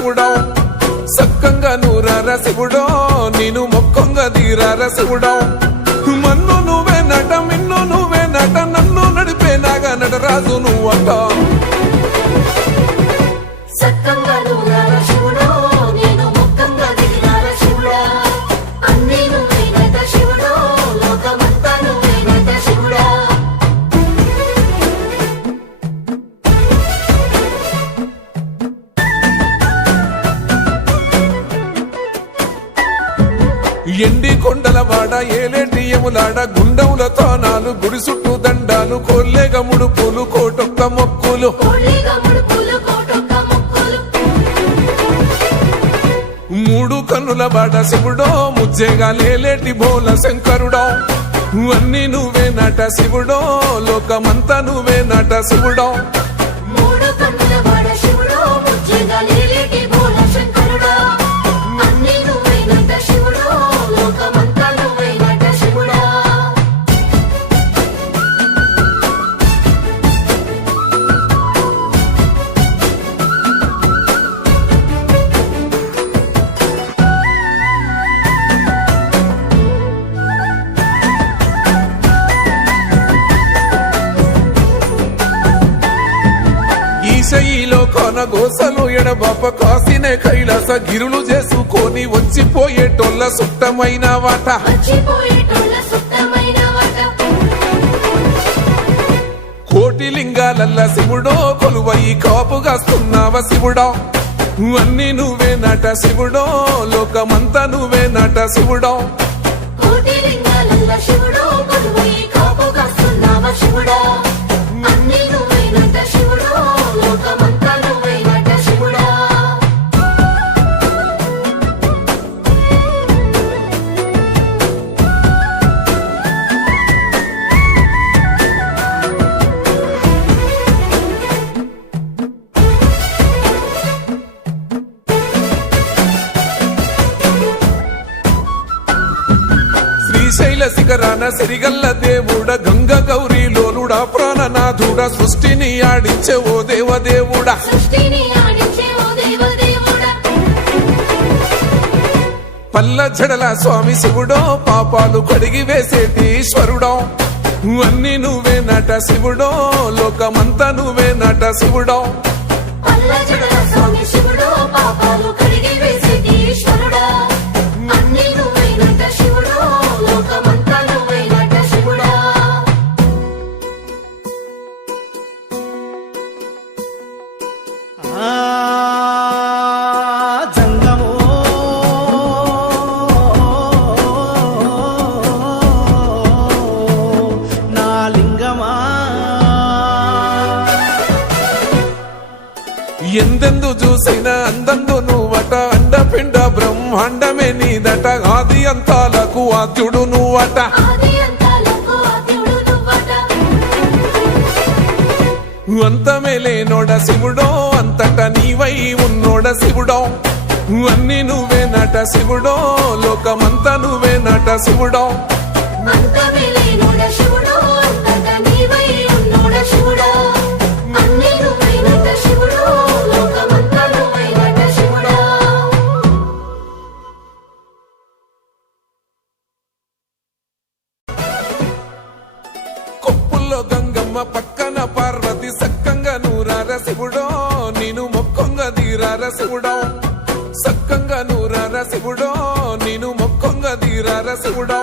శివుడో సక్కంగా నూరార శివుడో నేను మొక్కంగా దీరార శివుడో మన్ను నువ్వే నట మిన్ను నువ్వే నట నన్ను నడిపే నాగా నటరాజు నువ్వట సక్కంగా నూరార శివుడో నేను మొక్కంగా దీరార శివుడా అన్నీ నువ్వే నట శివుడో లోకమంతా నువ్వే నట శివుడా ఎండి కొండలవాడ ఏలేటి యములాడ గుండములతో నాలు గుడి చుట్టూ దండాలు కొల్లేగ ముడుపులు కోటొక్క మొక్కులు మూడు కన్నుల బాడ శివుడో ముజ్జేగా లేలేటి బోల శంకరుడో అన్నీ నువ్వే నట శివుడో లోకమంతా నువ్వే నట శివుడో మూడు కన్నుల వాడ శివుడో ముజ్జేగా లేలేటి బోల శంకరుడా అన్నీ నువ్వే నట శివుడో లోకమంతా నువ్వే నట శివుడా ఈశయిలో కొన గోసలు ఎడబాప కాసినే కైలాస గిరులు చేసుకొని వచ్చిపోయేటోళ్ళ సుట్టమైన వాట కోటి లింగాలల్ల శివుడో కొలువయి కాపుగాస్తున్నావ శివుడో అన్నీ నువ్వే నట శివుడో లోకమంతా నువ్వే నట శివుడో కోటి లింగాలల్ల శివుడో కొలువయి కాపుగాస్తున్నావ శివుడా అన్నీ నువ్వే నట శివుడో లోకమంతా నువ్వే నట శివుడా శ్రీశైల శిఖరాన సిరిగల్ల దేవుడ గంగ గౌరీ లోలుడా ప్రాణనాథుడా సృష్టిని ఆడించే ఓ దేవదేవుడా పల్ల జడల స్వామి శివుడో పాపాలు కడిగి వేసేటి ఈశ్వరుడో అన్నీ నువ్వే నట శివుడో లోకమంతా నువ్వే నట శివుడో పల్ల జడల స్వామి శివుడో పాపాలు కడిగి వేసేటి ఈశ్వరుడా అన్నీ నువ్వే నట శివుడో లోకమంతా నువ్వే నట శివుడా జంగమో నా లింగమా ఎందెందు చూసైనా అందందు నువ్వట అండపిండ బ్రహ్మాండమే నీదట ఆది అంతాలకు ఆద్యుడు నువ్వట ఆది అంతాలకు ఆద్యుడు నువ్వట అంతమే లేనోడ శివుడో అంతట నీవై ఉన్నోడ శివుడో అన్నీ నువ్వే నట శివుడో లోకమంతా నువ్వే నట శివుడో అంతమే లేనోడ శివుడో అంతటా నీవై ఉన్నోడ శివుడా అన్నీ నువ్వే నట శివుడో లోకమంతా నువ్వే నట శివుడా కొప్పుల్లో గంగమ్మ పక్కన పార్వతి సక్కంగా నూరార శివుడో నేను మొక్కంగా దీరార శివుడో సక్కంగా నూరార శివుడో నేను మొక్కంగా దీరార శివుడో